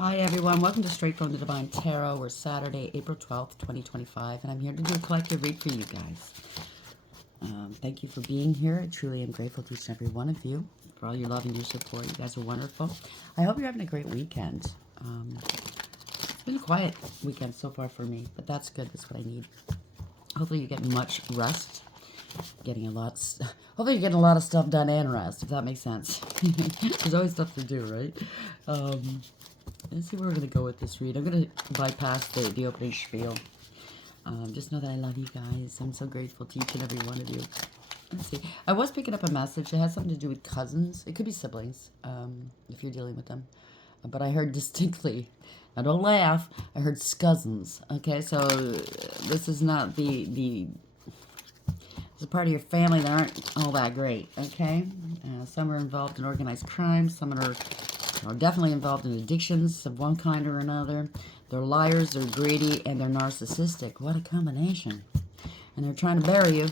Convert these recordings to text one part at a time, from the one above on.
Hi everyone, welcome to Straight from the Divine Tarot. We're Saturday, April 12th, 2025, and I'm here to do a collective read for you guys. Thank you for being here. I truly am grateful to each and every one of you for all your love and your support. You guys are wonderful. I hope you're having a great weekend. It's been a quiet weekend so far for me, but that's good. That's what I need. Hopefully you get much rest. Hopefully you're getting a lot of stuff done and rest, if that makes sense. There's always stuff to do, right? Let's see where we're going to go with this read. I'm going to bypass the opening spiel. Just know that I love you guys. I'm so grateful to each and every one of you. Let's see. I was picking up a message. It has something to do with cousins. It could be siblings, if you're dealing with them. But I heard distinctly, now don't laugh, I heard scuzzins. Okay, so this is not it's a part of your family that aren't all that great, okay? Some are involved in organized crime. Some are definitely involved in addictions of one kind or another. They're liars, they're greedy, and they're narcissistic. What a combination. And they're trying to bury you,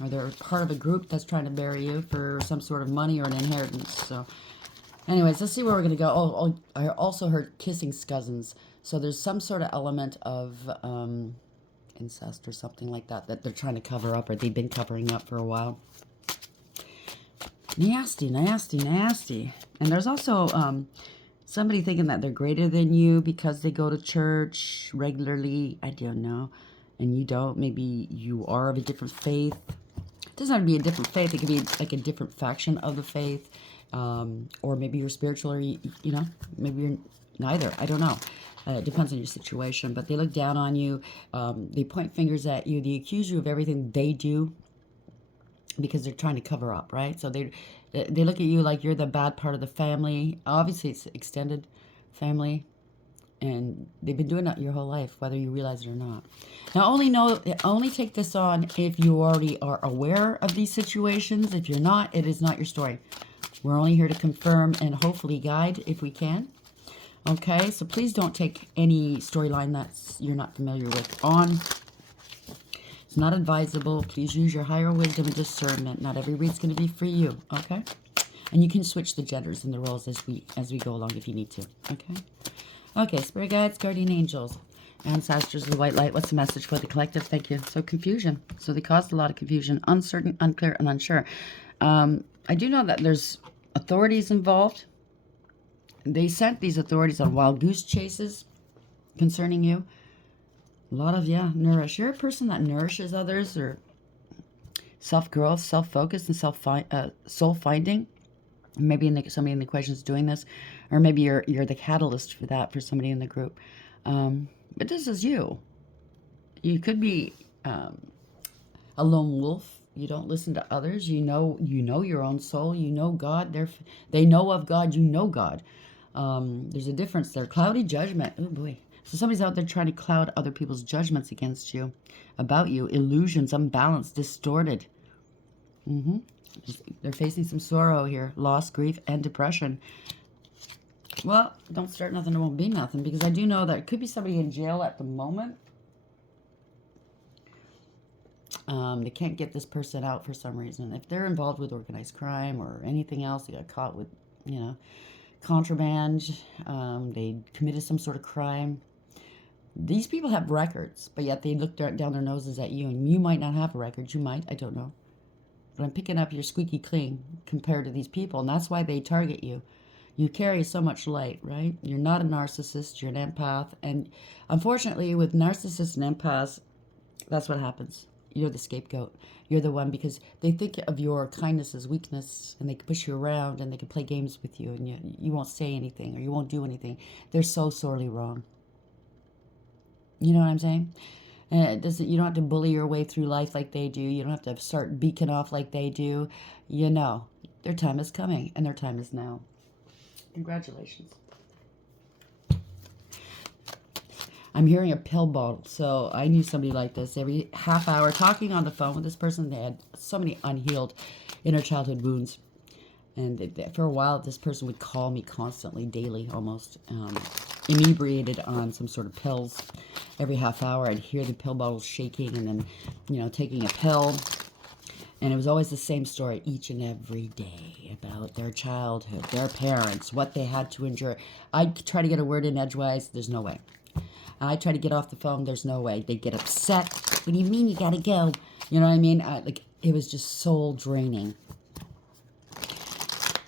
or they're part of a group that's trying to bury you for some sort of money or an inheritance. So anyways, let's see where we're going to go. Oh, I also heard kissing scuzzins. So there's some sort of element of incest or something like that they're trying to cover up, or they've been covering up for a while. Nasty, nasty, nasty. And there's also somebody thinking that they're greater than you because they go to church regularly. I don't know. And you don't. Maybe you are of a different faith. It doesn't have to be a different faith. It could be like a different faction of the faith. Or maybe you're spiritual, or, maybe you're neither. I don't know. It depends on your situation. But they look down on you. They point fingers at you. They accuse you of everything they do, because they're trying to cover up, right? So they look at you like you're the bad part of the family. Obviously, it's extended family, and they've been doing that your whole life, whether you realize it or not. Now, only take this on if you already are aware of these situations. If you're not, it is not your story. We're only here to confirm and hopefully guide if we can. Okay, so please don't take any storyline that you're not familiar with on. It's not advisable. Please use your higher wisdom and discernment. Not every read's going to be for you, okay? And you can switch the genders and the roles as we go along if you need to, okay? Okay, spirit guides, guardian angels, ancestors of the white light. What's the message for the collective? Thank you. So confusion. So they caused a lot of confusion, uncertain, unclear, and unsure. I do know that there's authorities involved. They sent these authorities on wild goose chases concerning you. A lot of, nourish. You're a person that nourishes others, or self-growth, self-focus, and soul-finding. Maybe somebody in the equation is doing this, or maybe you're the catalyst for that for somebody in the group. But this is you. You could be a lone wolf. You don't listen to others. You know your own soul. You know God. They know of God. You know God. There's a difference there. Cloudy judgment. Oh boy. So somebody's out there trying to cloud other people's judgments against you, about you. Illusions, unbalanced, distorted. They're facing some sorrow here. Loss, grief, and depression. Well, don't start nothing, it won't be nothing. Because I do know that it could be somebody in jail at the moment. They can't get this person out for some reason. If they're involved with organized crime or anything else, they got caught with, contraband. They committed some sort of crime. These people have records, but yet they look down their noses at you, and you might not have a record. You might, I don't know. But I'm picking up you're squeaky clean compared to these people, and that's why they target you. You carry so much light, right? You're not a narcissist, you're an empath. And unfortunately, with narcissists and empaths, that's what happens. You're the scapegoat. You're the one, because they think of your kindness as weakness, and they can push you around, and they can play games with you, and you won't say anything, or you won't do anything. They're so sorely wrong. You know what I'm saying? You don't have to bully your way through life like they do. You don't have to start beaking off like they do. Their time is coming, and their time is now. Congratulations. I'm hearing a pill bottle. So I knew somebody like this. Every half hour, talking on the phone with this person, they had so many unhealed inner childhood wounds. And for a while, this person would call me constantly, daily almost, inebriated on some sort of pills. Every half hour, I'd hear the pill bottle shaking, and then, taking a pill. And it was always the same story each and every day about their childhood, their parents, what they had to endure. I'd try to get a word in edgewise. There's no way. I try to get off the phone. There's no way. They get upset. What do you mean you got to go? You know what I mean? Like, it was just soul draining.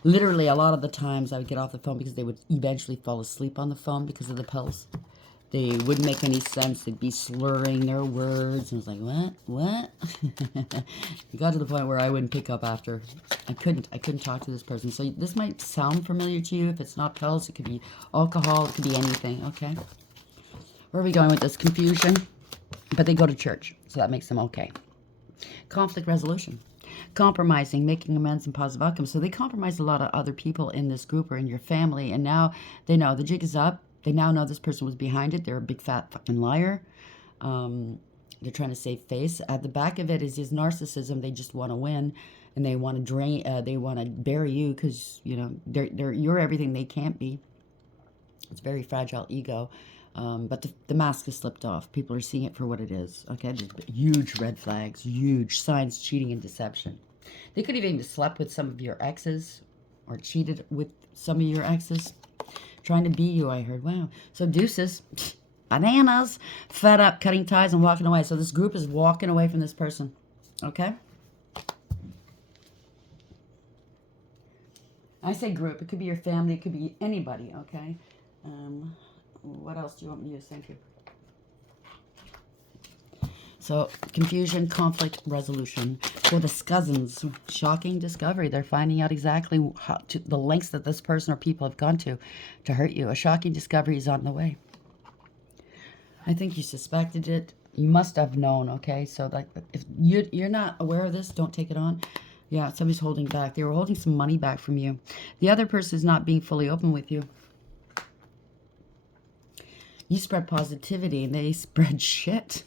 Literally, a lot of the times I would get off the phone because they would eventually fall asleep on the phone because of the pills. They wouldn't make any sense. They'd be slurring their words. And I was like, what? It got to the point where I wouldn't pick up after. I couldn't talk to this person. So this might sound familiar to you. If it's not pills, it could be alcohol. It could be anything, okay? Where are we going with this? Confusion. But they go to church, so that makes them okay. Conflict resolution. Compromising, making amends, and positive outcomes. So they compromise a lot of other people in this group or in your family, and now they know the jig is up. They now know this person was behind it. They're a big fat fucking liar. They're trying to save face. At the back of it is his narcissism. They just want to win, and they want to drain. They want to bury you because you're everything they can't be. It's very fragile ego. But the mask has slipped off. People are seeing it for what it is. Okay, there's huge red flags, huge signs, cheating and deception. They could have even slept with some of your exes or cheated with some of your exes. Trying to be you, I heard. Wow. So deuces, bananas, fed up, cutting ties and walking away. So this group is walking away from this person. Okay? I say group. It could be your family. It could be anybody. Okay? What else do you want me to use? Thank you. So, confusion, conflict, resolution. For the cousins, shocking discovery. They're finding out exactly the lengths that this person or people have gone to hurt you. A shocking discovery is on the way. I think you suspected it. You must have known, okay? So, like, if you're not aware of this, don't take it on. Yeah, somebody's holding back. They were holding some money back from you. The other person is not being fully open with you. You spread positivity and they spread shit.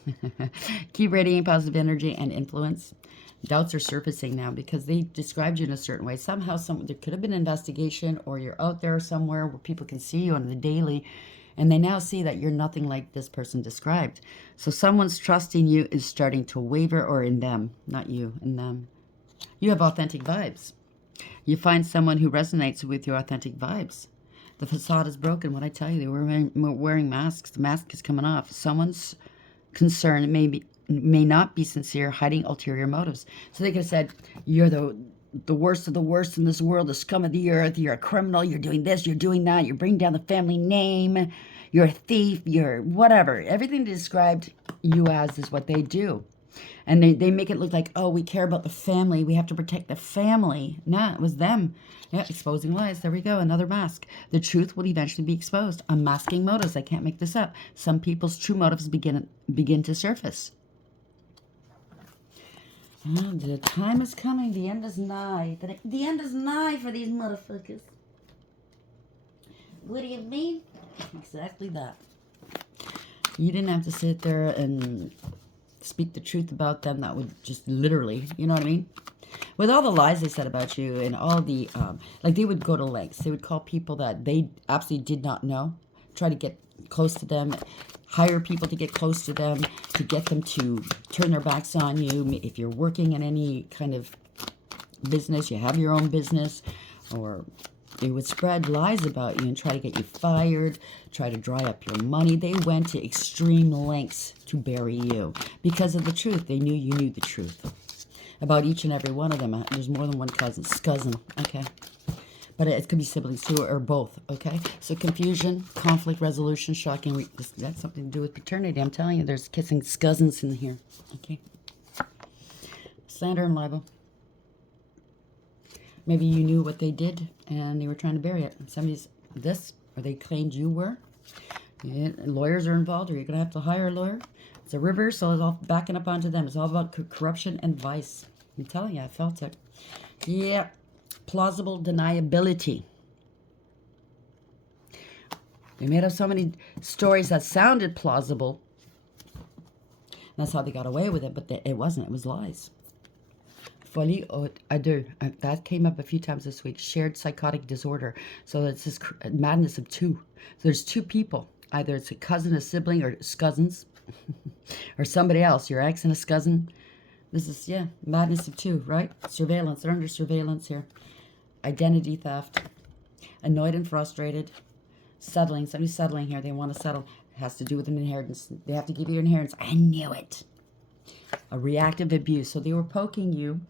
Keep radiating positive energy and influence. Doubts are surfacing now because they described you in a certain way. Somehow, there could have been an investigation, or you're out there somewhere where people can see you on the daily, and they now see that you're nothing like this person described. So someone's trust in you is starting to waver, or in them, not you, in them. You have authentic vibes. You find someone who resonates with your authentic vibes. The facade is broken. What I tell you, they were wearing masks. The mask is coming off. Someone's concern may not be sincere, hiding ulterior motives. So they could have said, you're the worst of the worst in this world, the scum of the earth. You're a criminal. You're doing this. You're doing that. You're bringing down the family name. You're a thief. You're whatever. Everything they described you as is what they do. And they make it look like, oh, we care about the family. We have to protect the family. Nah, it was them. Yeah, exposing lies. There we go. Another mask. The truth will eventually be exposed. Unmasking motives. I can't make this up. Some people's true motives begin to surface. Oh, the time is coming. The end is nigh. The end is nigh for these motherfuckers. What do you mean? Exactly that. You didn't have to sit there and speak the truth about them. That would just literally, you know what I mean? With all the lies they said about you and all the, like they would go to lengths. They would call people that they absolutely did not know, try to get close to them, hire people to get close to them, to get them to turn their backs on you. If you're working in any kind of business, you have your own business, or they would spread lies about you and try to get you fired, try to dry up your money. They went to extreme lengths to bury you because of the truth. They knew you knew the truth about each and every one of them. There's more than one cousin, okay? But it could be siblings too, or both, okay? So confusion, conflict resolution, shocking. That's something to do with paternity. I'm telling you, there's kissing cousins in here, okay? Slander and libel. Maybe you knew what they did and they were trying to bury it. Somebody's this, or they claimed you were. Yeah, lawyers are involved, or you're going to have to hire a lawyer. It's a river, so it's all backing up onto them. It's all about corruption and vice. I'm telling you, I felt it. Yeah. Plausible deniability. They made up so many stories that sounded plausible. That's how they got away with it, but it wasn't. It was lies. Folie à deux. That came up a few times this week. Shared psychotic disorder. So it's this madness of two. So there's two people. Either it's a cousin, a sibling, or cousins, or somebody else. Your ex and a cousin. This is, yeah, madness of two, right? Surveillance. They're under surveillance here. Identity theft. Annoyed and frustrated. Settling. Somebody's settling here. They want to settle. It has to do with an inheritance. They have to give you inheritance. I knew it. A reactive abuse. So they were poking you,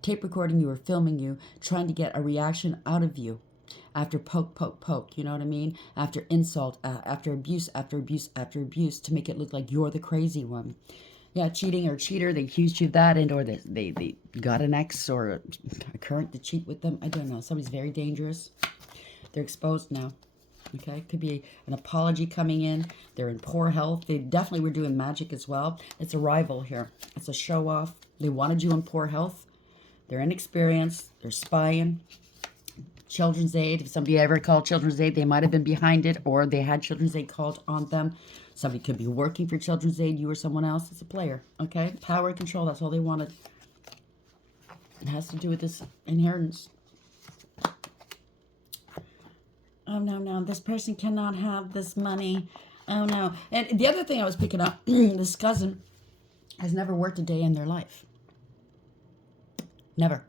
tape recording you or filming you, trying to get a reaction out of you. After poke, poke, poke, you know what I mean? After insult, after abuse, after abuse, after abuse, to make it look like you're the crazy one. Yeah, cheating or cheater, they accused you of that, and or they got an ex or a current to cheat with them. I don't know. Somebody's very dangerous. They're exposed now. Okay, could be an apology coming in. They're in poor health. They definitely were doing magic as well. It's a rival here. It's a show off. They wanted you in poor health. They're inexperienced. They're spying. Children's Aid. If somebody ever called Children's Aid, they might have been behind it, or they had Children's Aid called on them. Somebody could be working for Children's Aid, you or someone else. It's a player, okay? Power and control, that's all they wanted. It has to do with this inheritance. Oh, no, no, this person cannot have this money. Oh, no. And the other thing I was picking up, this cousin has never worked a day in their life. Never.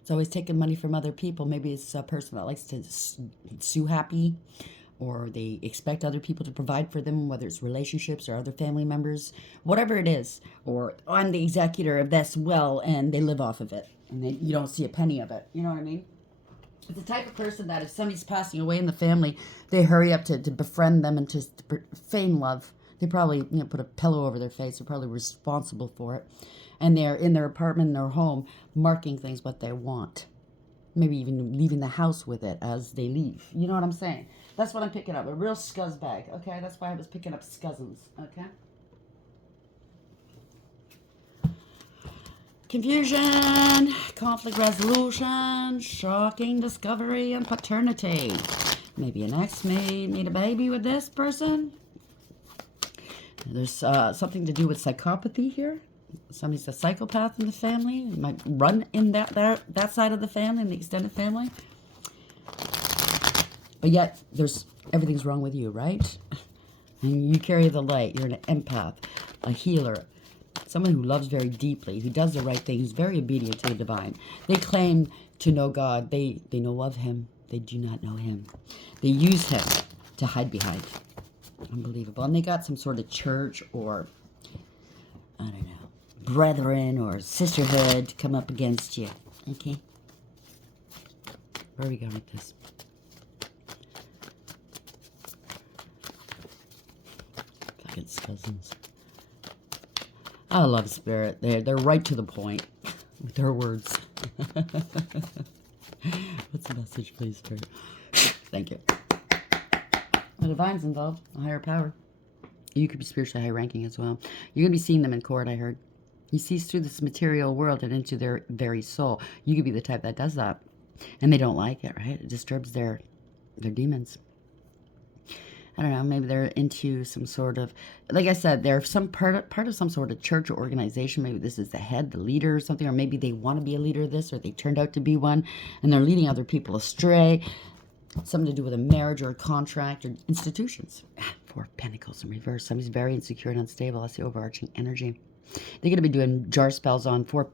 It's always taking money from other people. Maybe it's a person that likes to sue happy, or they expect other people to provide for them, whether it's relationships or other family members, whatever it is. Or I'm the executor of this will, and they live off of it, and you don't see a penny of it. You know what I mean? It's the type of person that if somebody's passing away in the family, they hurry up to befriend them and to feign love. They probably put a pillow over their face. They're probably responsible for it. And they're in their apartment, in their home, marking things what they want. Maybe even leaving the house with it as they leave. You know what I'm saying? That's what I'm picking up. A real scuzzbag, okay? That's why I was picking up scuzzins, okay? Confusion, conflict resolution, shocking discovery, and paternity. Maybe an ex made a baby with this person. There's something to do with psychopathy here. Somebody's a psychopath in the family. It might run in that side of the family, in the extended family. But yet, everything's wrong with you, right? And you carry the light. You're an empath, a healer, someone who loves very deeply, who does the right thing, who's very obedient to the divine. They claim to know God. They know of him. They do not know him. They use him to hide behind. Unbelievable. And they got some sort of church or, I don't know, brethren or sisterhood to come up against you. Okay? Where are we going with this? It's cousins. I love Spirit. They're right to the point with their words. What's the message, please, Spirit? Thank you. The divine's involved, a higher power. You could be spiritually high ranking as well. You're going to be seeing them in court, I heard. He sees through this material world and into their very soul. You could be the type that does that. And they don't like it, right? It disturbs their demons. I don't know, maybe they're into some sort of, like I said, they're some part of some sort of church or organization. Maybe this is the head, the leader or something, or maybe they want to be a leader of this, or they turned out to be one, and they're leading other people astray. Something to do with a marriage or a contract or institutions. Four of Pentacles in reverse. Somebody's very insecure and unstable. That's the overarching energy. They're going to be doing jar spells on 4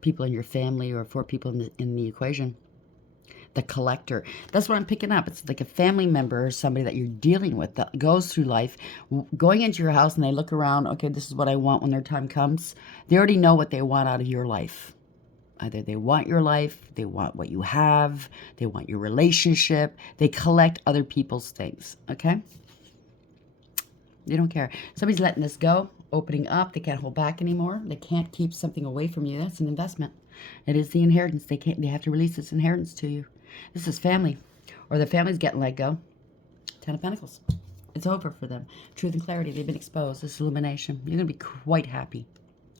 people in your family or 4 people in the equation. The collector. That's what I'm picking up. It's like a family member or somebody that you're dealing with that goes through life, going into your house and they look around, okay, this is what I want when their time comes. They already know what they want out of your life. Either they want your life, they want what you have, they want your relationship, they collect other people's things, okay? They don't care. Somebody's letting this go, opening up, they can't hold back anymore. They can't keep something away from you. That's an investment. It is the inheritance. They have to release this inheritance to you. This is family, or the family's getting let go. 10 of Pentacles. It's over for them. Truth and clarity. They've been exposed. This is illumination. You're going to be quite happy.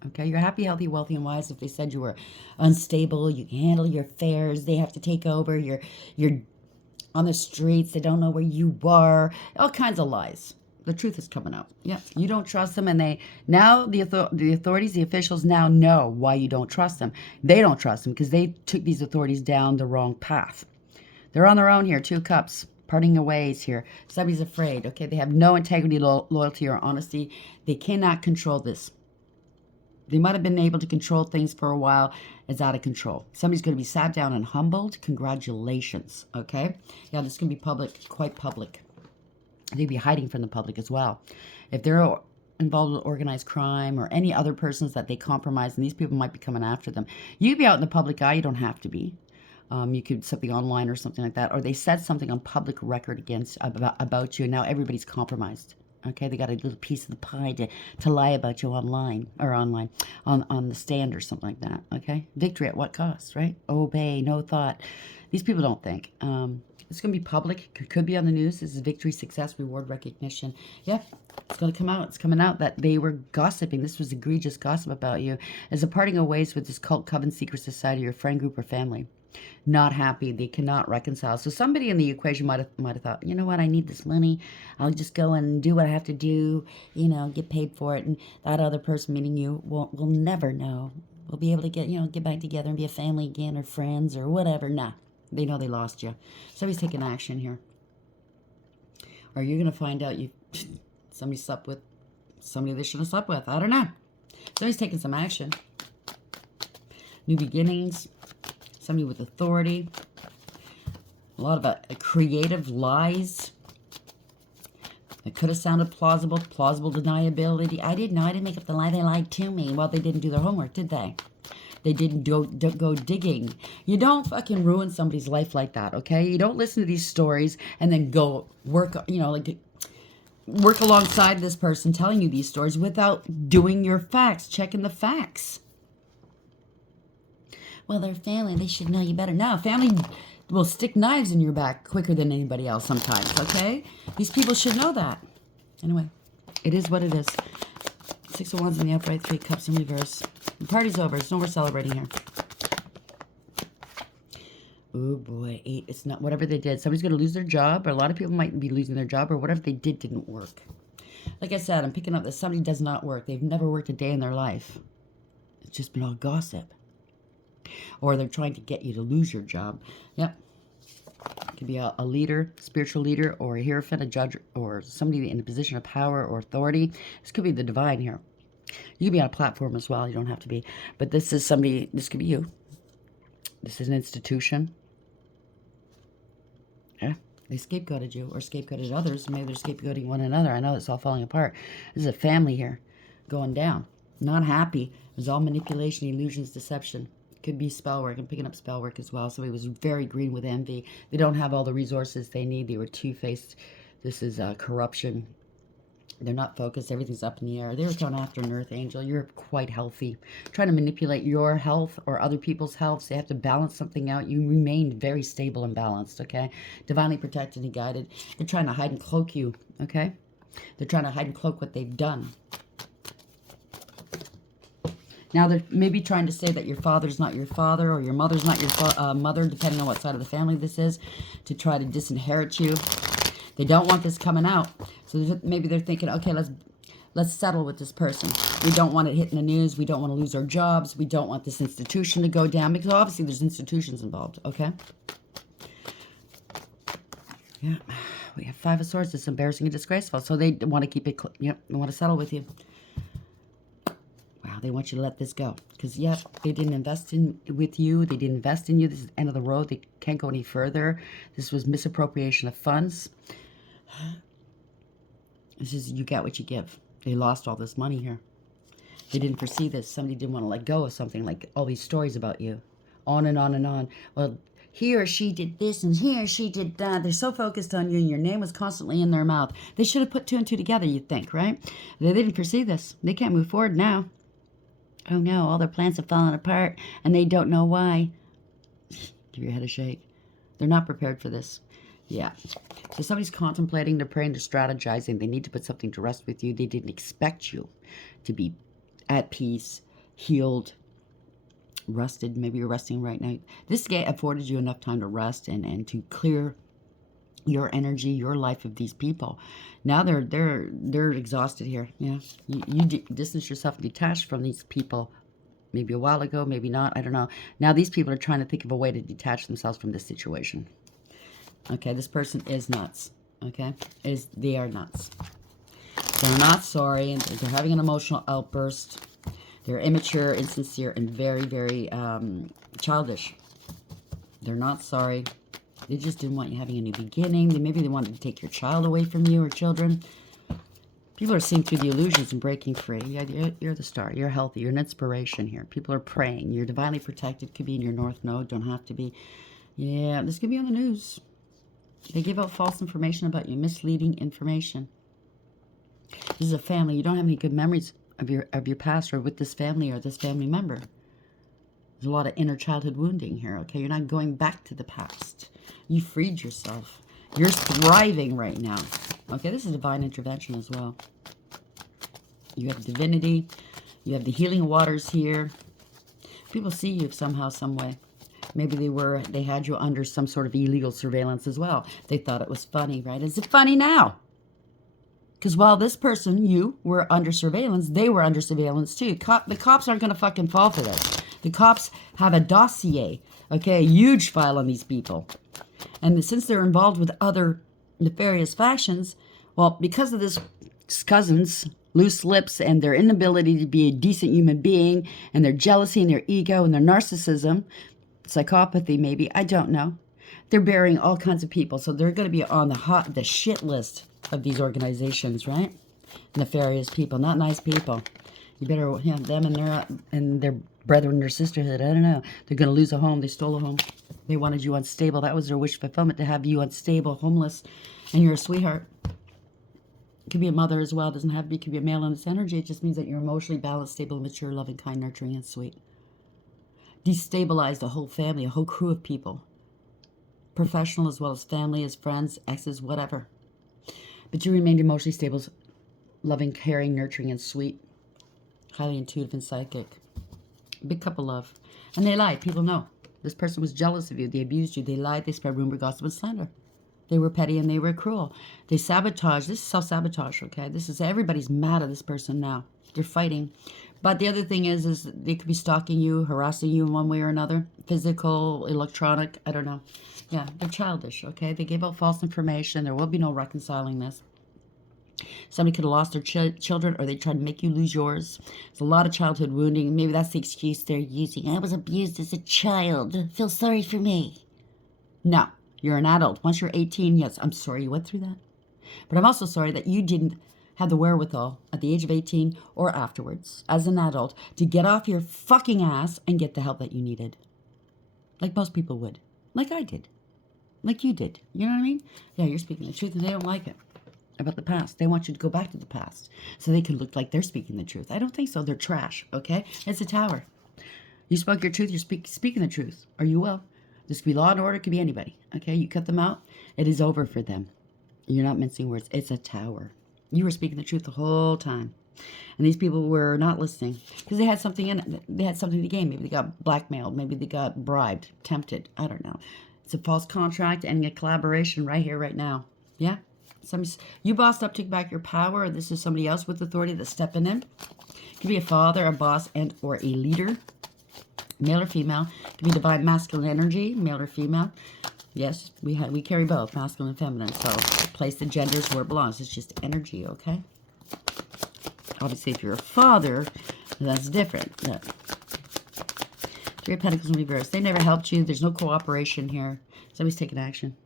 Okay? You're happy, healthy, wealthy, and wise. If they said you were unstable, you can handle your affairs, they have to take over, you're on the streets, they don't know where you are, all kinds of lies. The truth is coming out. Yeah, you don't trust them, and the authorities, the officials now know why you don't trust them. They don't trust them because they took these authorities down the wrong path. They're on their own here. 2 cups, parting their ways here. Somebody's afraid. Okay, they have no integrity, loyalty, or honesty. They cannot control this. They might have been able to control things for a while. It's out of control. Somebody's going to be sat down and humbled. Congratulations, okay? Yeah, this is going to be public, quite public. They'd be hiding from the public as well. If they're involved with organized crime or any other persons that they compromise, and these people might be coming after them. You'd be out in the public eye. You don't have to be. You could something online or something like that. Or they said something on public record about you, and now everybody's compromised. Okay, they got a little piece of the pie to lie about you online on the stand or something like that. Okay, victory at what cost, right? Obey, no thought. These people don't think. It's going to be public. Could be on the news. This is victory, success, reward, recognition. Yeah, it's going to come out. It's coming out that they were gossiping. This was egregious gossip about you. As a parting of ways with this cult, coven, secret society, your friend group, or family. Not happy. They cannot reconcile. So somebody in the equation might have thought, you know what, I need this money. I'll just go and do what I have to do, get paid for it. And that other person, meaning you, will never know. We'll be able to get back together and be a family again or friends or whatever. Nah, they know they lost you. Somebody's taking action here. Or you're going to find out somebody slept with somebody they shouldn't have slept with. I don't know. Somebody's taking some action. New beginnings. Somebody with authority. A lot of creative lies. It could have sounded plausible. Plausible deniability. I didn't know. I didn't make up the lie. They lied to me. Well, they didn't do their homework, did they? They didn't go digging. You don't fucking ruin somebody's life like that, okay? You don't listen to these stories and then go work, work alongside this person telling you these stories without doing your facts, checking the facts. Well, they're family. They should know you better. No, family will stick knives in your back quicker than anybody else sometimes, okay? These people should know that. Anyway, it is what it is. 6 of Wands in the upright, 3 cups in reverse. The party's over. It's no more celebrating here. Oh, boy. 8. It's not whatever they did. Somebody's going to lose their job, or a lot of people might be losing their job, or whatever they did didn't work. Like I said, I'm picking up that somebody does not work. They've never worked a day in their life. It's just been all gossip. Or they're trying to get you to lose your job. Yep. It could be a leader, spiritual leader, or a hierophant, a judge, or somebody in a position of power or authority. This could be the divine here. You could be on a platform as well. You don't have to be. But this is somebody, this could be you. This is an institution. Yeah. They scapegoated you or scapegoated others. Maybe they're scapegoating one another. I know it's all falling apart. This is a family here going down. Not happy. It was all manipulation, illusions, deception. Could be spell work. I'm picking up spell work as well. Somebody was very green with envy. They don't have all the resources they need. They were two-faced. This is corruption. They're not focused. Everything's up in the air. They were going after an earth angel. You're quite healthy. Trying to manipulate your health or other people's health. So they have to balance something out. You remain very stable and balanced, okay? Divinely protected and guided. They're trying to hide and cloak you, okay? They're trying to hide and cloak what they've done. Now, they're maybe trying to say that your father's not your father or your mother's not your mother, depending on what side of the family this is, to try to disinherit you. They don't want this coming out. So maybe they're thinking, okay, let's settle with this person. We don't want it hitting the news. We don't want to lose our jobs. We don't want this institution to go down, because obviously there's institutions involved, okay? Yeah, we have 5 of Swords. It's embarrassing and disgraceful. So they want to keep it, they want to settle with you. They want you to let this go. Because, yeah, they didn't invest with you. They didn't invest in you. This is the end of the road. They can't go any further. This was misappropriation of funds. This is, you get what you give. They lost all this money here. They didn't foresee this. Somebody didn't want to let go of something, like all these stories about you. On and on and on. Well, he or she did this and he or she did that. They're so focused on you and your name was constantly in their mouth. They should have put 2 and 2 together, you'd think, right? They didn't foresee this. They can't move forward now. Oh no, all their plans have fallen apart and they don't know why. Give your head a shake. They're not prepared for this. Yeah. So somebody's contemplating, they're praying, they're strategizing. They need to put something to rest with you. They didn't expect you to be at peace, healed, rested. Maybe you're resting right now. This game afforded you enough time to rest and to clear your energy, your life of these people. Now they're exhausted here. Yeah, you distance yourself and detach from these people. Maybe a while ago, maybe not. I don't know. Now these people are trying to think of a way to detach themselves from this situation. Okay, this person is nuts. Okay, they are nuts. They're not sorry, and they're having an emotional outburst. They're immature, insincere, and very, very childish. They're not sorry. They just didn't want you having a new beginning. Maybe they wanted to take your child away from you or children. People are seeing through the illusions and breaking free. Yeah, you're the star. You're healthy. You're an inspiration here. People are praying. You're divinely protected. Could be in your north node. Don't have to be. Yeah, this could be on the news. They give out false information about you. Misleading information. This is a family. You don't have any good memories of your past or with this family or this family member. There's a lot of inner childhood wounding here, okay? You're not going back to the past. You freed yourself. You're thriving right now. Okay, this is divine intervention as well. You have divinity. You have the healing waters here. People see you somehow, some way. Maybe they had you under some sort of illegal surveillance as well. They thought it was funny, right? Is it funny now? Because while this person, you, were under surveillance, they were under surveillance too. The cops aren't going to fucking fall for this. The cops have a dossier, okay, a huge file on these people. And since they're involved with other nefarious factions, well, because of this cousin's loose lips and their inability to be a decent human being and their jealousy and their ego and their narcissism, psychopathy maybe, I don't know. They're burying all kinds of people, so they're going to be on the shit list of these organizations, right? Nefarious people, not nice people. You better have them and their brethren or sisterhood. I don't know. They're going to lose a home. They stole a home. They wanted you unstable. That was their wish fulfillment, to have you unstable, homeless, and you're a sweetheart. It could be a mother as well. It doesn't have to be. It could be a male in this energy. It just means that you're emotionally balanced, stable, mature, loving, kind, nurturing, and sweet. Destabilized a whole family, a whole crew of people. Professional as well as family, as friends, exes, whatever. But you remained emotionally stable, loving, caring, nurturing, and sweet. Highly intuitive and psychic. Big cup of love. And they lied. People know. This person was jealous of you. They abused you. They lied. They spread rumor, gossip, and slander. They were petty and they were cruel. They sabotaged. This is self-sabotage, okay? This is, everybody's mad at this person now. They're fighting. But the other thing is they could be stalking you, harassing you in one way or another. Physical, electronic, I don't know. Yeah, they're childish, okay? They gave out false information. There will be no reconciling this. Somebody could have lost their children, or they tried to make you lose yours. There's a lot of childhood wounding. Maybe that's the excuse they're using. I was abused as a child. Feel sorry for me. No, you're an adult. Once you're 18, yes, I'm sorry you went through that. But I'm also sorry that you didn't have the wherewithal at the age of 18 or afterwards, as an adult, to get off your fucking ass and get the help that you needed. Like most people would. Like I did. Like you did. You know what I mean? Yeah, you're speaking the truth and they don't like it. About the past. They want you to go back to the past so they can look like they're speaking the truth. I don't think so. They're trash, okay? It's a tower. You spoke your truth, you're speaking the truth. Or you will. This could be law and order, it could be anybody, okay? You cut them out, it is over for them. You're not mincing words. It's a tower. You were speaking the truth the whole time. And these people were not listening because they had something in it. They had something to gain. Maybe they got blackmailed. Maybe they got bribed, tempted. I don't know. It's a false contract and a collaboration right here, right now. Yeah? You bossed up, took back your power, or this is somebody else with authority that's stepping in. It could be a father, a boss, and or a leader, male or female. It could be divine masculine energy, male or female. Yes, we carry both, masculine and feminine. So place the genders where it belongs. It's just energy, okay? Obviously, if you're a father, that's different. Yeah. Three of Pentacles in reverse. They never helped you. There's no cooperation here. Somebody's taking action.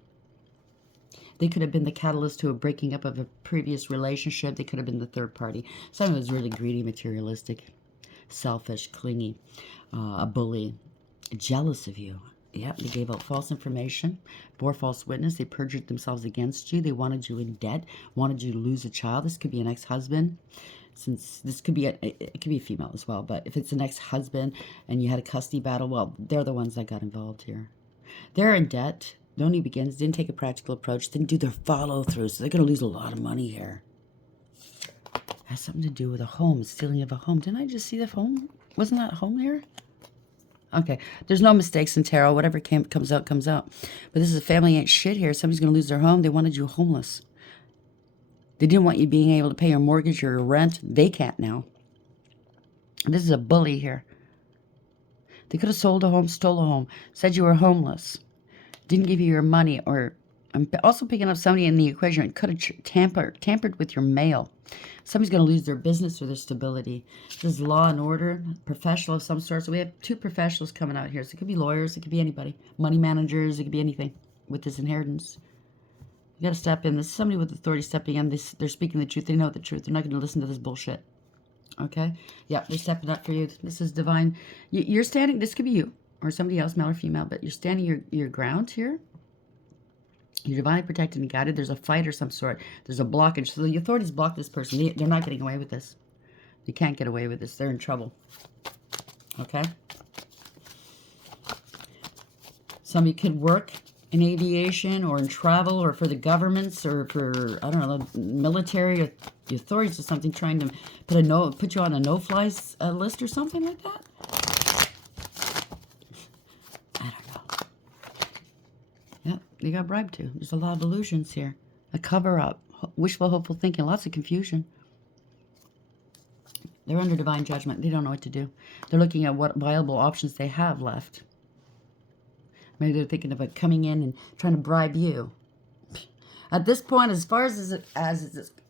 They could have been the catalyst to a breaking up of a previous relationship. They could have been the third party. Someone was really greedy, materialistic, selfish, clingy, a bully, jealous of you. Yep, they gave out false information, bore false witness. They perjured themselves against you. They wanted you in debt, wanted you to lose a child. This could be an ex-husband. Since this could be it could be a female as well. But if it's an ex-husband and you had a custody battle, well, they're the ones that got involved here. They're in debt. No new begins, didn't take a practical approach, didn't do their follow-through, so they're going to lose a lot of money here. It has something to do with a home, stealing of a home. Didn't I just see the home? Wasn't that home here? Okay, there's no mistakes in tarot. Whatever comes out, comes out. But this is a family ain't shit here. Somebody's going to lose their home. They wanted you homeless. They didn't want you being able to pay your mortgage or your rent. They can't now. This is a bully here. They could have sold a home, stole a home, said you were homeless. Didn't give you your money or I'm also picking up somebody in the equation that could have tampered with your mail. Somebody's going to lose their business or their stability. This is law and order, professional of some sort. So we have two professionals coming out here. So it could be lawyers, it could be anybody, money managers, it could be anything with this inheritance. You got to step in. This is somebody with authority stepping in. They're speaking the truth. They know the truth. They're not going to listen to this bullshit. Okay? Yeah, they're stepping up for you. This is divine. You're standing, this could be you or somebody else, male or female, but you're standing your ground here. You're divinely protected and guided. There's a fight or some sort. There's a blockage. So the authorities block this person. They're not getting away with this. They can't get away with this. They're in trouble. Okay? Somebody could work in aviation or in travel or for the governments or for, I don't know, the military or the authorities or something, trying to put you on a no-fly list or something like that. I don't know. Yep, they got bribed too. There's a lot of illusions here. A cover-up, wishful, hopeful thinking, lots of confusion. They're under divine judgment. They don't know what to do. They're looking at what viable options they have left. Maybe they're thinking about coming in and trying to bribe you. At this point, as far as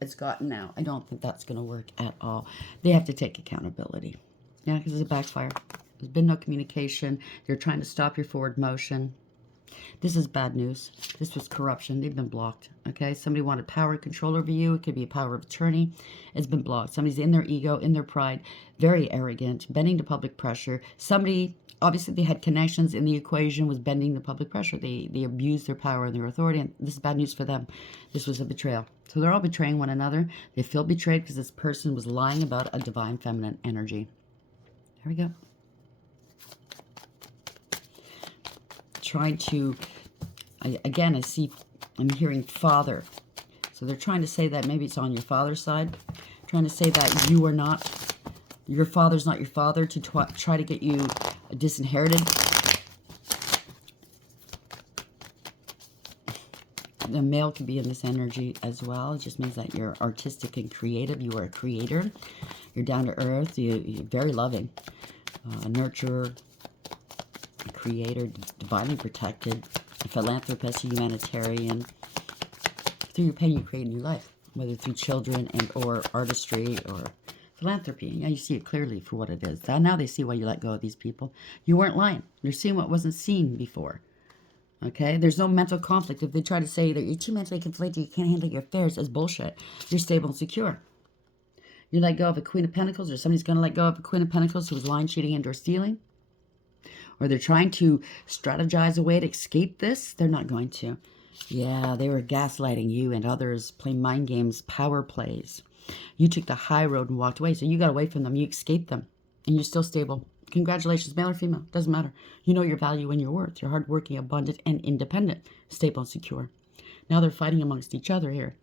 it's gotten now, I don't think that's going to work at all. They have to take accountability. Yeah, because it's a backfire. There's been no communication. They're trying to stop your forward motion. This is bad news. This was corruption. They've been blocked. Okay? Somebody wanted power and control over you. It could be a power of attorney. It's been blocked. Somebody's in their ego, in their pride, very arrogant, bending to public pressure. Somebody, obviously they had connections in the equation, was bending the public pressure. They abused their power and their authority, and this is bad news for them. This was a betrayal. So they're all betraying one another. They feel betrayed because this person was lying about a divine feminine energy. There we go. Trying to, I'm hearing father. So they're trying to say that maybe it's on your father's side. Trying to say that you are not, your father's not your father, to try to get you disinherited. The male could be in this energy as well. It just means that you're artistic and creative. You are a creator. You're down to earth. You're very loving. A nurturer. Creator, divinely protected, a philanthropist, a humanitarian. Through your pain, you create a new life, whether through children and or artistry or philanthropy. Yeah, you see it clearly for what it is. Now they see why you let go of these people. You weren't lying. You're seeing what wasn't seen before. Okay? There's no mental conflict. If they try to say that you're too mentally conflicted, you can't handle your affairs, it's bullshit. You're stable and secure. You let go of a Queen of Pentacles, or somebody's going to let go of a Queen of Pentacles who was lying, cheating, and or stealing. Or they're trying to strategize a way to escape this. They're not going to. Yeah, they were gaslighting you and others, playing mind games, power plays. You took the high road and walked away. So you got away from them. You escaped them. And you're still stable. Congratulations, male or female. Doesn't matter. You know your value and your worth. You're hardworking, abundant, and independent. Stable and secure. Now they're fighting amongst each other here.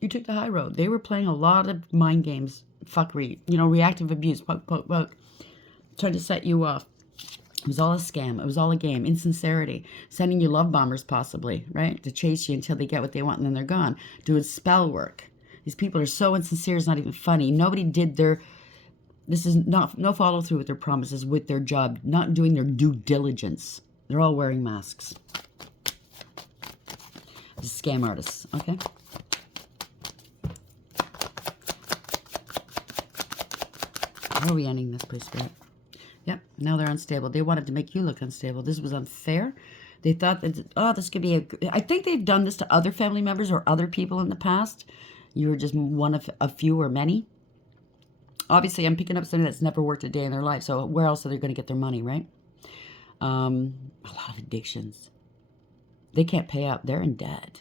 You took the high road. They were playing a lot of mind games. Fuckery. Reactive abuse. Poke, poke, poke. Trying to set you off. It was all a scam. It was all a game. Insincerity. Sending you love bombers, possibly, right? To chase you until they get what they want and then they're gone. Doing spell work. These people are so insincere, it's not even funny. Nobody did this is no follow through with their promises, with their job, not doing their due diligence. They're all wearing masks. Just scam artists, okay? How are we ending this, please, Spirit? Yep, now they're unstable. They wanted to make you look unstable. This was unfair. They thought that, this could be I think they've done this to other family members or other people in the past. You were just one of a few or many. Obviously, I'm picking up something that's never worked a day in their life. So where else are they going to get their money, right? A lot of addictions. They can't pay up. They're in debt.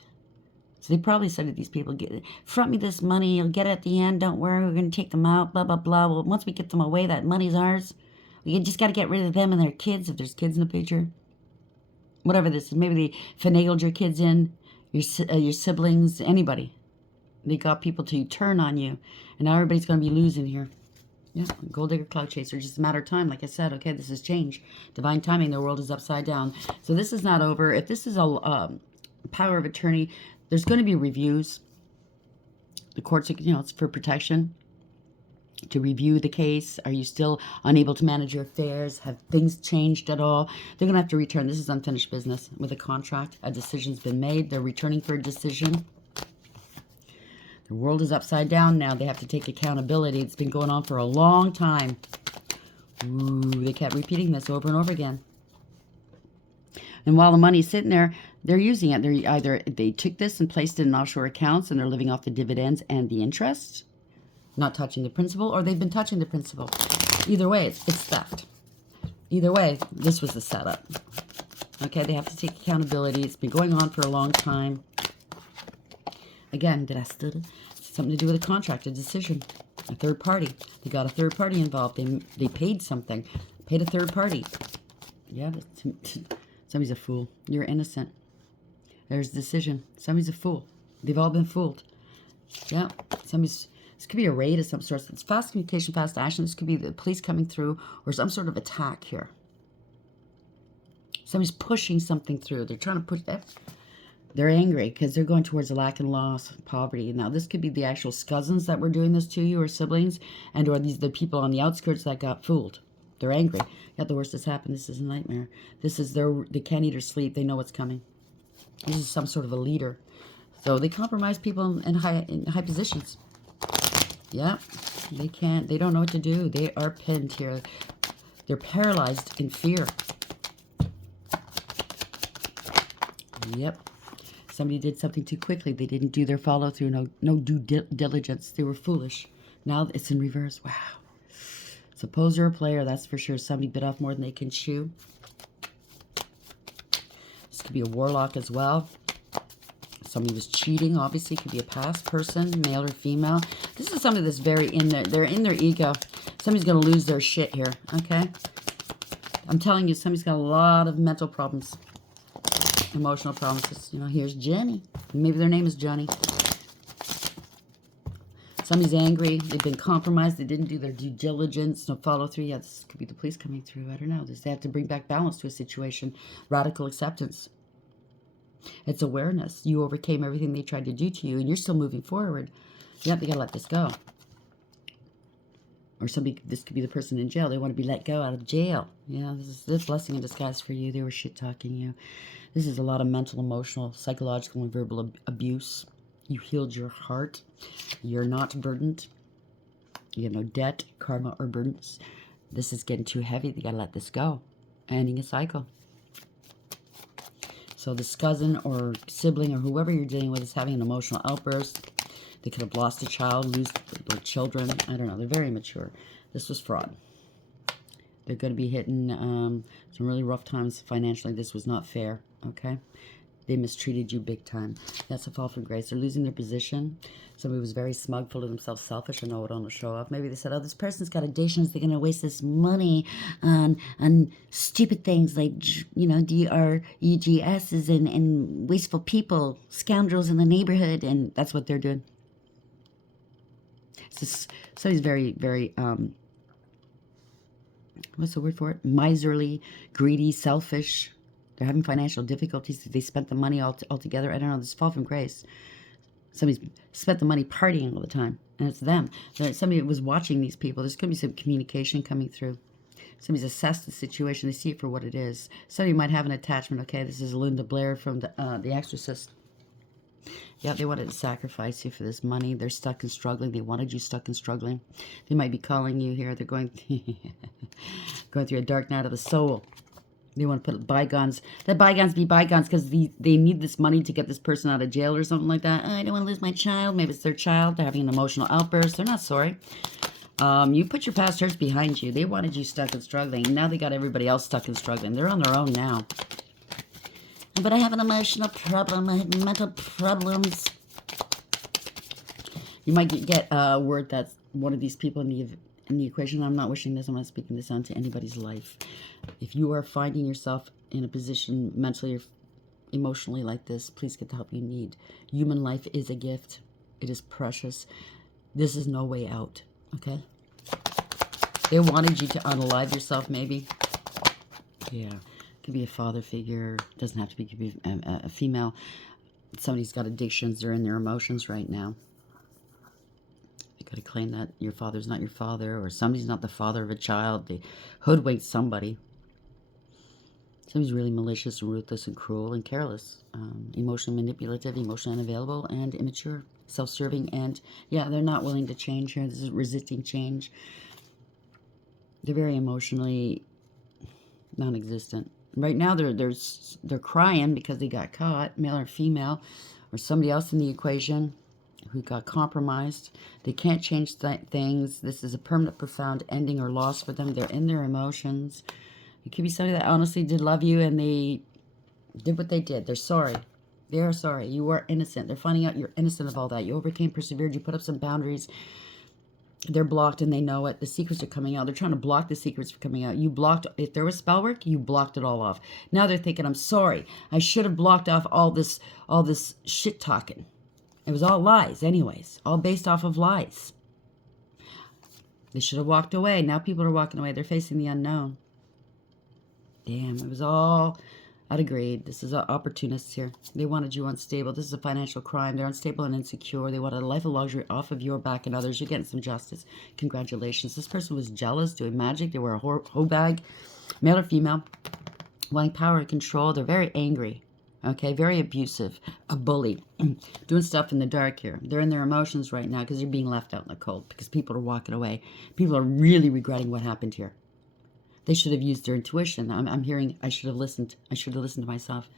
So they probably said to these people, front me this money. You'll get it at the end. Don't worry. We're going to take them out. Blah, blah, blah. Well, once we get them away, that money's ours. We just got to get rid of them and their kids, if there's kids in the picture. Whatever this is. Maybe they finagled your kids in, your siblings, anybody. They got people to turn on you. And now everybody's going to be losing here. Yeah, gold digger, cloud chaser. Just a matter of time. Like I said, okay, this is change. Divine timing. The world is upside down. So this is not over. If this is a power of attorney, there's going to be reviews. The courts, it's for protection. to review the case? Are you still unable to manage your affairs? Have things changed at all? They're going to have to return. This is unfinished business with a contract. A decision's been made. They're returning for a decision. The world is upside down now. They have to take accountability. It's been going on for a long time. Ooh, they kept repeating this over and over again. And while the money's sitting there, they're using it. They're either they took this and placed it in offshore accounts and they're living off the dividends and the interest, not touching the principal, or they've been touching the principal. Either way, it's theft. Either way, this was the setup. Okay, they have to take accountability. It's been going on for a long time. Again, did I stutter? It's something to do with a contract, a decision, a third party. They got a third party involved. They paid something, paid a third party. Yeah, somebody's a fool. You're innocent. There's a decision. Somebody's a fool. They've all been fooled. Yeah, this could be a raid of some sort. It's fast communication, fast action. This could be the police coming through or some sort of attack here. Somebody's pushing something through. They're trying to push that. They're angry because they're going towards a lack and loss, poverty. Now, this could be the actual cousins that were doing this to you or siblings, and or the people on the outskirts that got fooled. They're angry. Yet the worst has happened. This is a nightmare. This is they can't eat or sleep. They know what's coming. This is some sort of a leader. So they compromise people in high positions. Yeah, they can't. They don't know what to do. They are pinned here. They're paralyzed in fear. Yep. Somebody did something too quickly. They didn't do their follow through. No due diligence. They were foolish. Now it's in reverse. Wow. It's a poser or player, that's for sure. Somebody bit off more than they can chew. This could be a warlock as well. Somebody was cheating, obviously. Could be a past person, male or female. This is somebody that's very in there. They're in their ego. Somebody's going to lose their shit here, okay? I'm telling you, somebody's got a lot of mental problems. Emotional problems. You know, here's Jenny. Maybe their name is Johnny. Somebody's angry. They've been compromised. They didn't do their due diligence. No follow through. Yeah, this could be the police coming through. I don't know. They have to bring back balance to a situation. Radical acceptance. It's awareness. You overcame everything they tried to do to you, and you're still moving forward. Yep, you got to let this go. Or this could be the person in jail. They want to be let go out of jail. Yeah, this is a blessing in disguise for you. They were shit-talking you. This is a lot of mental, emotional, psychological, and verbal abuse. You healed your heart. You're not burdened. You have no debt, karma, or burdens. This is getting too heavy. They got to let this go. Ending a cycle. So this cousin or sibling or whoever you're dealing with is having an emotional outburst. They could have lost a child, lose their children. I don't know. They're very mature. This was fraud. They're going to be hitting some really rough times financially. This was not fair, okay? They mistreated you big time. That's a fall from grace. They're losing their position. Somebody was very smug, full of themselves, selfish, and know it on the show off. Maybe they said, oh, this person's got addictions. They're going to waste this money on stupid things like, you know, DREGSs and wasteful people, scoundrels in the neighborhood, and that's what they're doing. So he's very, very, what's the word for it? Miserly, greedy, selfish. They're having financial difficulties. They spent the money altogether. I don't know. This fall from grace. Somebody's spent the money partying all the time, and it's them. Somebody was watching these people. There's going to be some communication coming through. Somebody's assessed the situation. They see it for what it is. Somebody might have an attachment. Okay, this is Linda Blair from The Exorcist. Yeah, they wanted to sacrifice you for this money. They're stuck and struggling. They wanted you stuck and struggling. They might be calling you here. They're going through a dark night of the soul. They want to put bygones. Let bygones be bygones because they need this money to get this person out of jail or something like that. Oh, I don't want to lose my child. Maybe it's their child. They're having an emotional outburst. They're not sorry. You put your past hurts behind you. They wanted you stuck and struggling. Now they got everybody else stuck and struggling. They're on their own now. But I have an emotional problem. I have mental problems. You might get a word that's one of these people in the equation. I'm not wishing this. I'm not speaking this onto anybody's life. If you are finding yourself in a position mentally or emotionally like this, please get the help you need. Human life is a gift. It is precious. This is no way out, okay? They wanted you to unalive yourself, maybe. Yeah. Could be a father figure. Doesn't have to be, could be a female. Somebody's got addictions. They're in their emotions right now. Got to claim that your father's not your father, or somebody's not the father of a child. They hoodwinked somebody. Somebody's really malicious and ruthless and cruel and careless. Emotionally manipulative, emotionally unavailable, and immature. Self-serving, and yeah, they're not willing to change here. This is resisting change. They're very emotionally non-existent. Right now, they're crying because they got caught, male or female, or somebody else in the equation who got compromised. They can't change things. This is a permanent, profound ending or loss for them. They're in their emotions. It could be somebody that honestly did love you, and they did what they did. They're sorry. They are sorry. You were innocent. They're finding out you're innocent of all that. You overcame, persevered. You put up some boundaries. They're blocked, and they know it. The secrets are coming out. They're trying to block the secrets from coming out. You blocked. If there was spell work, you blocked it all off. Now they're thinking, I'm sorry. I should have blocked off all this shit talking. It was all lies anyways. All based off of lies. They should have walked away. Now people are walking away. They're facing the unknown. Damn, it was all out of greed. This is opportunists here. They wanted you unstable. This is a financial crime. They're unstable and insecure. They wanted a life of luxury off of your back and others. You're getting some justice. Congratulations. This person was jealous, doing magic. They were a hoe bag, male or female, wanting power and control. They're very angry. Okay, very abusive, a bully, doing stuff in the dark here. They're in their emotions right now because they're being left out in the cold because people are walking away. People are really regretting what happened here. They should have used their intuition. I'm hearing I should have listened. I should have listened to myself.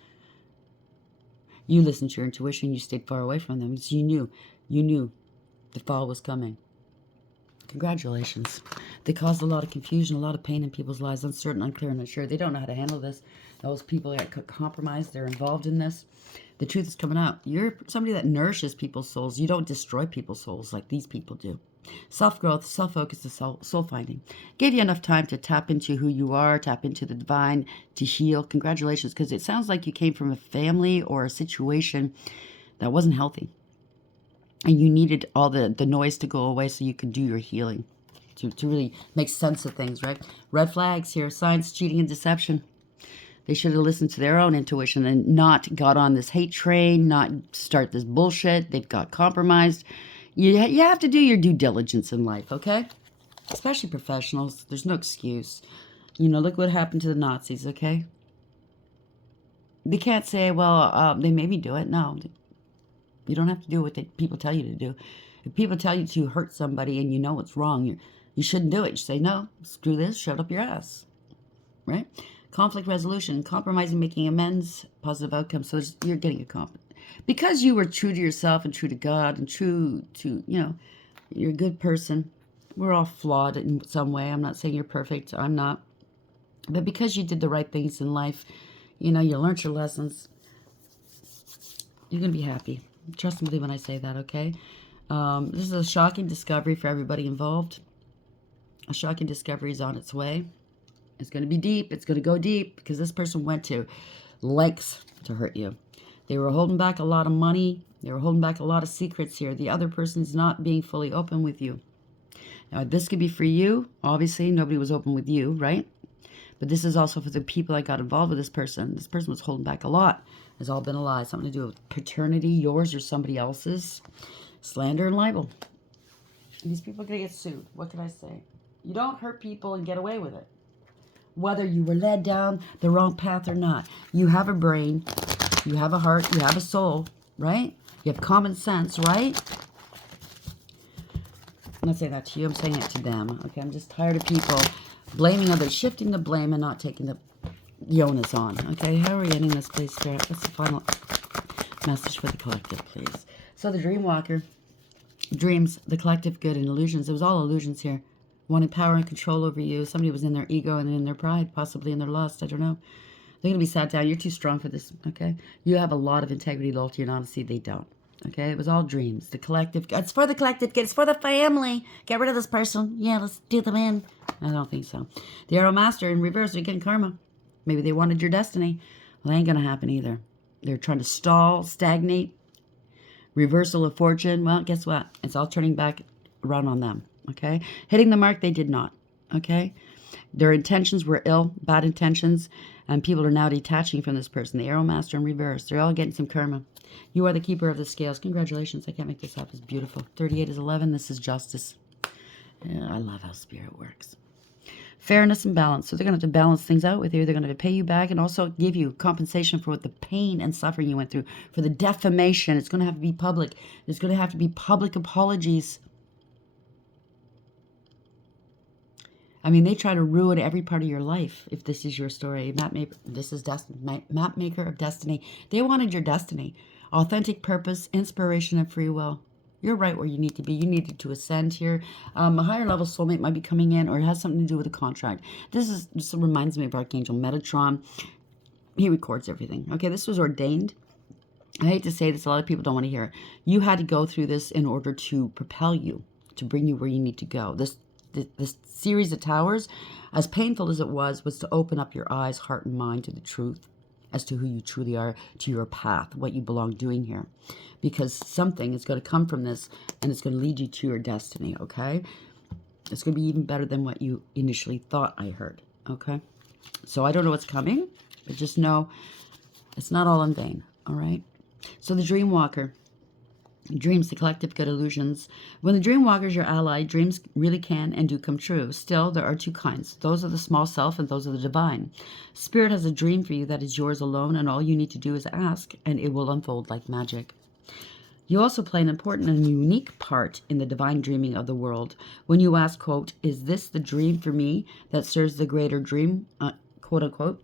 You listened to your intuition. You stayed far away from them. So you knew the fall was coming. Congratulations. They caused a lot of confusion, a lot of pain in people's lives, uncertain, unclear, and unsure. They don't know how to handle this. Those people that compromised, they're involved in this. The truth is coming out. You're somebody that nourishes people's souls. You don't destroy people's souls like these people do. Self-growth, self-focus, soul-finding. Gave you enough time to tap into who you are, tap into the divine, to heal. Congratulations, because it sounds like you came from a family or a situation that wasn't healthy. And you needed all the noise to go away so you could do your healing, to really make sense of things, right? Red flags here, signs, cheating, and deception. They should have listened to their own intuition and not got on this hate train, not start this bullshit. They've got compromised. You have to do your due diligence in life, okay? Especially professionals. There's no excuse. You know, look what happened to the Nazis, okay? They can't say, well, they made me do it. No. You don't have to do what people tell you to do. If people tell you to hurt somebody and you know it's wrong, you shouldn't do it. You say, no, screw this, shove it up your ass, right? Conflict resolution, compromising, making amends, positive outcomes. So you're getting a conflict. Because you were true to yourself and true to God and true to, you're a good person. We're all flawed in some way. I'm not saying you're perfect. I'm not. But because you did the right things in life, you learned your lessons, you're going to be happy. Trust and believe when I say that, okay? This is a shocking discovery for everybody involved. A shocking discovery is on its way. It's going to be deep. It's going to go deep because this person went to lengths to hurt you. They were holding back a lot of money. They were holding back a lot of secrets here. The other person's not being fully open with you. Now, this could be for you. Obviously, nobody was open with you, right? But this is also for the people that got involved with this person. This person was holding back a lot. It's all been a lie. Something to do with paternity, yours or somebody else's. Slander and libel. These people are going to get sued. What can I say? You don't hurt people and get away with it. Whether you were led down the wrong path or not. You have a brain. You have a heart. You have a soul, right? You have common sense, right? I'm not saying that to you. I'm saying it to them. Okay, I'm just tired of people blaming others, shifting the blame and not taking the onus on. Okay, how are we ending this, please, Spirit? What's the final message for the collective, please? So the dream walker, dreams, the collective good and illusions. It was all illusions here. Wanting power and control over you. Somebody was in their ego and in their pride, possibly in their lust. I don't know. They're going to be sat down. You're too strong for this, okay? You have a lot of integrity, loyalty, and honesty. They don't, okay? It was all dreams. The collective, it's for the collective, it's for the family. Get rid of this person. Yeah, let's do them in. I don't think so. The Arrow Master in reverse, they're getting karma. Maybe they wanted your destiny. Well, that ain't going to happen either. They're trying to stall, stagnate, reversal of fortune. Well, guess what? It's all turning back around on them, okay? Hitting the mark, they did not, okay? Their intentions were ill, bad intentions, and people are now detaching from this person. The Arrow Master in reverse. They're all getting some karma. You are the keeper of the scales. Congratulations. I can't make this up. It's beautiful. 38 is 11. This is justice. Yeah, I love how spirit works. Fairness and balance. So they're going to have to balance things out with you. They're going to have to pay you back and also give you compensation for what the pain and suffering you went through. For the defamation, it's going to have to be public. There's going to have to be public apologies. I mean, they try to ruin every part of your life if this is your story. This is map maker of destiny. They wanted your destiny. Authentic purpose, inspiration, and free will. You're right where you need to be. You needed to ascend here. A higher level soulmate might be coming in, or it has something to do with a contract. This reminds me of Archangel Metatron. He records everything. Okay, this was ordained. I hate to say this, a lot of people don't want to hear it. You had to go through this in order to propel you, to bring you where you need to go. This series of towers, as painful as it was to open up your eyes, heart, and mind to the truth as to who you truly are, to your path, what you belong doing here. Because something is going to come from this, and it's going to lead you to your destiny, okay? It's going to be even better than what you initially thought, I heard, okay? So I don't know what's coming, but just know it's not all in vain, all right? So the Dream Walker. Dreams, the collective good illusions. When the dream walker is your ally, dreams really can and do come true. Still, there are two kinds. Those are the small self and those are the divine. Spirit has a dream for you that is yours alone, and all you need to do is ask, and it will unfold like magic. You also play an important and unique part in the divine dreaming of the world. When you ask, quote, is this the dream for me that serves the greater dream, quote unquote,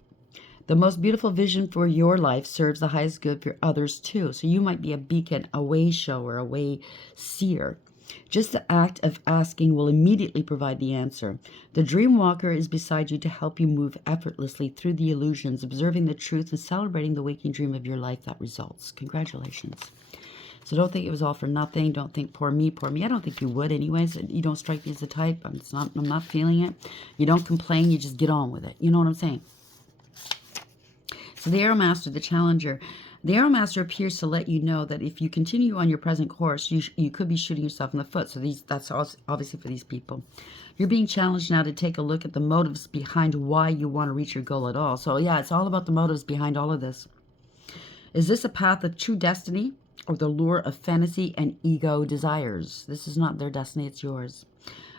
the most beautiful vision for your life serves the highest good for others too. So you might be a beacon, a way shower, a way seer. Just the act of asking will immediately provide the answer. The dream walker is beside you to help you move effortlessly through the illusions, observing the truth and celebrating the waking dream of your life that results. Congratulations. So don't think it was all for nothing. Don't think poor me, poor me. I don't think you would anyways. You don't strike me as the type. I'm not feeling it. You don't complain. You just get on with it. You know what I'm saying? So the Arrow Master, the Challenger. The Arrow Master appears to let you know that if you continue on your present course, you could be shooting yourself in the foot. So that's obviously for these people. You're being challenged now to take a look at the motives behind why you want to reach your goal at all. So yeah, it's all about the motives behind all of this. Is this a path of true destiny or the lure of fantasy and ego desires? This is not their destiny, it's yours.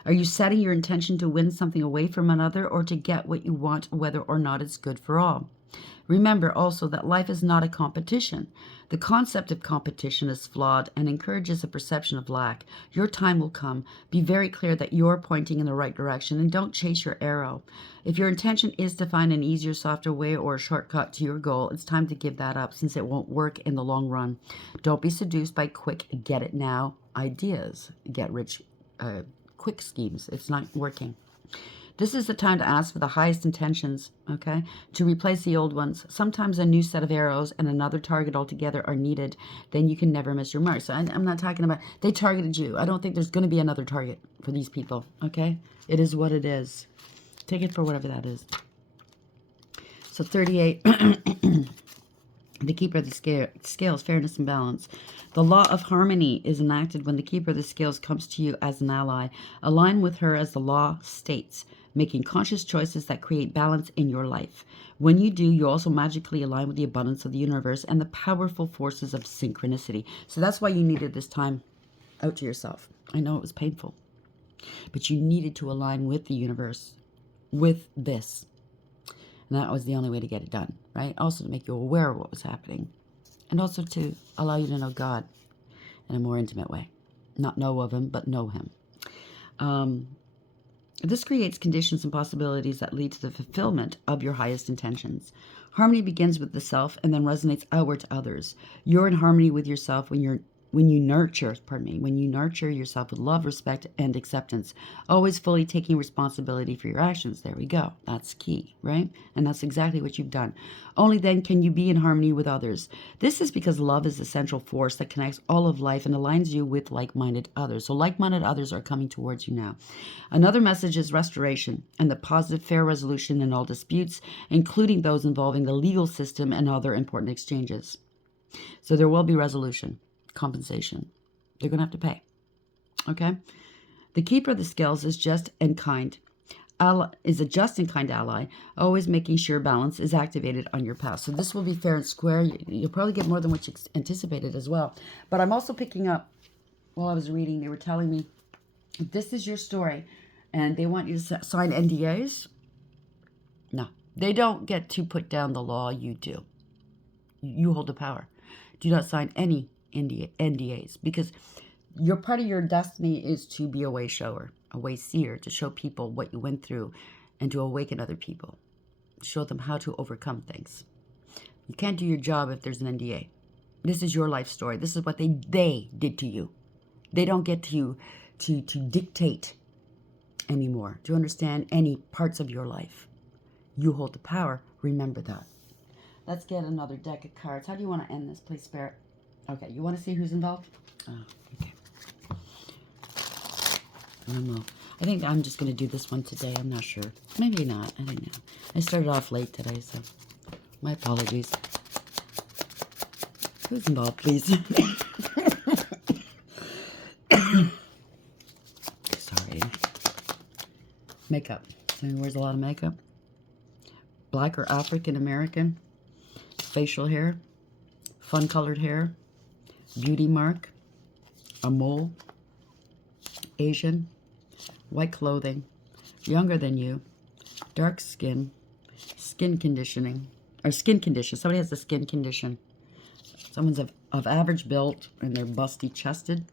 Are you setting your intention to win something away from another or to get what you want, whether or not it's good for all? Remember also that life is not a competition. The concept of competition is flawed and encourages a perception of lack. Your time will come. Be very clear that you're pointing in the right direction and don't chase your arrow. If your intention is to find an easier, softer way or a shortcut to your goal, it's time to give that up since it won't work in the long run. Don't be seduced by quick get-it-now ideas, get-rich quick schemes. It's not working. This is the time to ask for the highest intentions, okay, to replace the old ones. Sometimes a new set of arrows and another target altogether are needed. Then you can never miss your mark. So I'm not talking about, they targeted you. I don't think there's going to be another target for these people, okay? It is what it is. Take it for whatever that is. So 38, the keeper of the scales, fairness and balance. The law of harmony is enacted when the keeper of the scales comes to you as an ally. Align with her as the law states, making conscious choices that create balance in your life. When you do, you also magically align with the abundance of the universe and the powerful forces of synchronicity. So that's why you needed this time out to yourself. I know it was painful, but you needed to align with the universe, with this. And that was the only way to get it done, right? Also to make you aware of what was happening. And also to allow you to know God in a more intimate way. Not know of him, but know him. This creates conditions and possibilities that lead to the fulfillment of your highest intentions. Harmony begins with the self and then resonates outward to others. You're in harmony with yourself when you nurture yourself with love, respect, and acceptance, always fully taking responsibility for your actions. There we go. That's key, right? And that's exactly what you've done. Only then can you be in harmony with others. This is because love is the central force that connects all of life and aligns you with like-minded others. So like-minded others are coming towards you now. Another message is restoration and the positive, fair resolution in all disputes, including those involving the legal system and other important exchanges. So there will be resolution. Compensation. They're going to have to pay. Okay? The keeper of the scales is just and kind. is a just and kind ally, always making sure balance is activated on your path. So this will be fair and square. You'll probably get more than what you anticipated as well. But I'm also picking up, while I was reading, they were telling me, if this is your story and they want you to sign NDAs, no. They don't get to put down the law, you do. You hold the power. Do not sign any NDAs, because your part of your destiny is to be a way shower, a way seer, to show people what you went through and to awaken other people, show them how to overcome things. You can't do your job if there's an NDA. This is your life story. This is what they did to you. They don't get to dictate anymore, to understand any parts of your life. You hold the power. Remember that. Let's get another deck of cards. How do you want to end this, please, Spirit? Okay, you want to see who's involved? Oh, okay. I don't know. I think I'm just going to do this one today. I'm not sure. Maybe not. I don't know. I started off late today, so my apologies. Who's involved, please? Sorry. Makeup. Somebody wears a lot of makeup. Black or African American. Facial hair. Fun-colored hair. Beauty mark. A mole. Asian. White clothing. Younger than you. Dark skin. Skin conditioning. Or skin condition. Somebody has a skin condition. Someone's of average build and they're busty chested.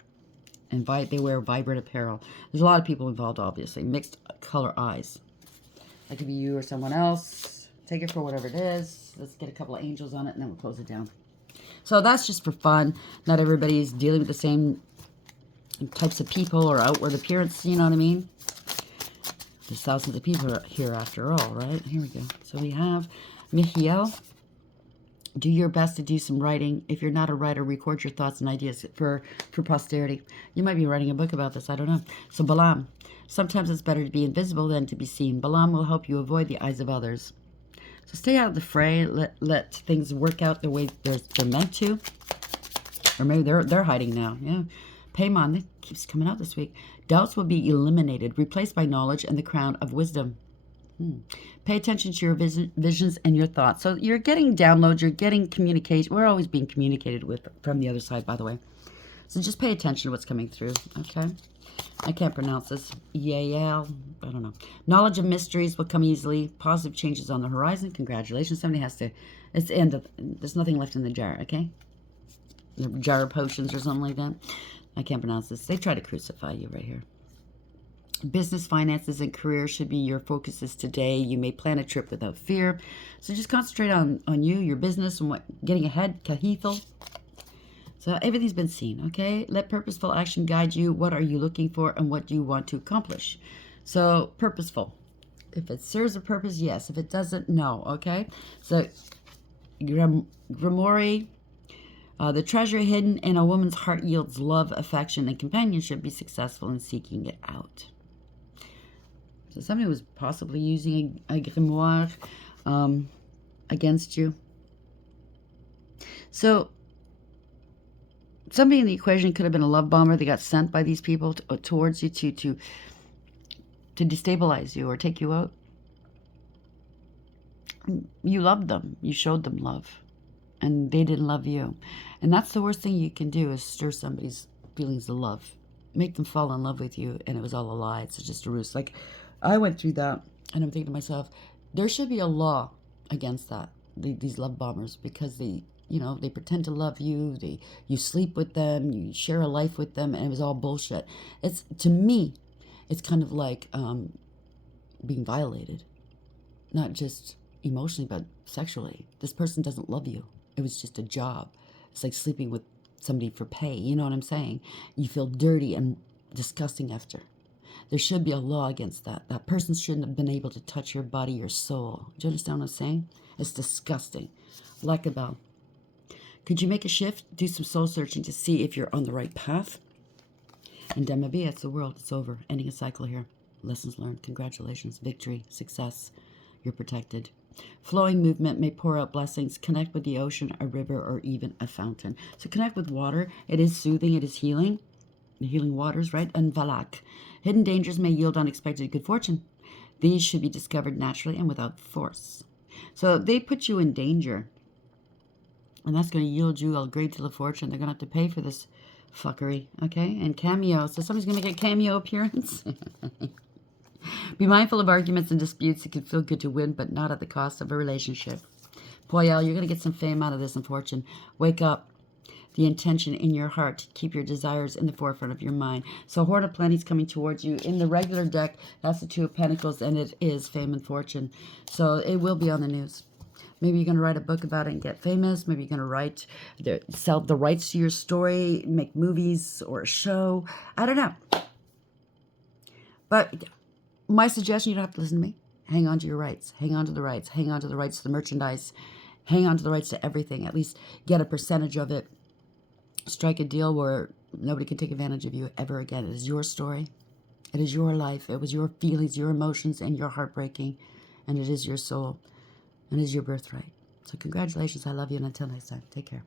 And they wear vibrant apparel. There's a lot of people involved, obviously. Mixed color eyes. That could be you or someone else. Take it for whatever it is. Let's get a couple of angels on it and then we'll close it down. So that's just for fun. Not everybody's dealing with the same types of people or outward appearance, you know what I mean? There's thousands of people here after all, right? Here we go. So we have Michiel. Do your best to do some writing. If you're not a writer, record your thoughts and ideas for posterity. You might be writing a book about this. I don't know. So Balaam. Sometimes it's better to be invisible than to be seen. Balaam will help you avoid the eyes of others. So stay out of the fray. Let things work out the way they're meant to. Or maybe they're hiding now. Yeah. Paimon, that keeps coming out this week. Doubts will be eliminated, replaced by knowledge and the crown of wisdom. Pay attention to your visions and your thoughts. So you're getting downloads, you're getting communication. We're always being communicated with from the other side, by the way. So just pay attention to what's coming through, okay? I can't pronounce this. Yael, I don't know. Knowledge of mysteries will come easily. Positive changes on the horizon. Congratulations. Somebody has to, it's the end of, there's nothing left in the jar, okay? The jar of potions or something like that. I can't pronounce this. They try to crucify you right here. Business, finances, and career should be your focuses today. You may plan a trip without fear. So just concentrate on you, your business, and getting ahead. Kahithal. So everything's been seen, okay? Let purposeful action guide you. What are you looking for and what do you want to accomplish? So purposeful. If it serves a purpose, yes. If it doesn't, no, okay? So Grimoire. The treasure hidden in a woman's heart yields love, affection, and companionship. Be successful in seeking it out. So somebody was possibly using a grimoire against you. So somebody in the equation could have been a love bomber. They got sent by these people towards you to destabilize you or take you out. You loved them. You showed them love. And they didn't love you. And that's the worst thing you can do, is stir somebody's feelings of love. Make them fall in love with you, and it was all a lie. It's just a ruse. Like, I went through that, and I'm thinking to myself, there should be a law against that, these love bombers, because they pretend to love you, you sleep with them, you share a life with them, and it was all bullshit. To me, it's kind of like being violated. Not just emotionally, but sexually. This person doesn't love you. It was just a job. It's like sleeping with somebody for pay. You know what I'm saying? You feel dirty and disgusting after. There should be a law against that. That person shouldn't have been able to touch your body, your soul. Do you understand what I'm saying? It's disgusting. Like a bell. Could you make a shift? Do some soul searching to see if you're on the right path. And Demabia, it's the world. It's over. Ending a cycle here. Lessons learned. Congratulations. Victory. Success. You're protected. Flowing movement may pour out blessings. Connect with the ocean, a river, or even a fountain. So connect with water. It is soothing. It is healing. The healing waters, right? And Valak. Hidden dangers may yield unexpected good fortune. These should be discovered naturally and without force. So they put you in danger. And that's going to yield you a great deal of fortune. They're going to have to pay for this fuckery, okay? And cameo. So somebody's going to make a cameo appearance. Be mindful of arguments and disputes. It can feel good to win, but not at the cost of a relationship. Poyal, you're going to get some fame out of this and fortune. Wake up. The intention in your heart. Keep your desires in the forefront of your mind. So Horn of Plenty is coming towards you. In the regular deck, that's the Two of Pentacles, and it is fame and fortune. So it will be on the news. Maybe you're going to write a book about it and get famous. Maybe you're going to sell the rights to your story, make movies or a show. I don't know. But my suggestion, you don't have to listen to me. Hang on to your rights. Hang on to the rights. Hang on to the rights to the merchandise. Hang on to the rights to everything. At least get a percentage of it. Strike a deal where nobody can take advantage of you ever again. It is your story. It is your life. It was your feelings, your emotions, and your heartbreaking. And it is your soul. And it is your birthright. So congratulations. I love you. And until next time, take care.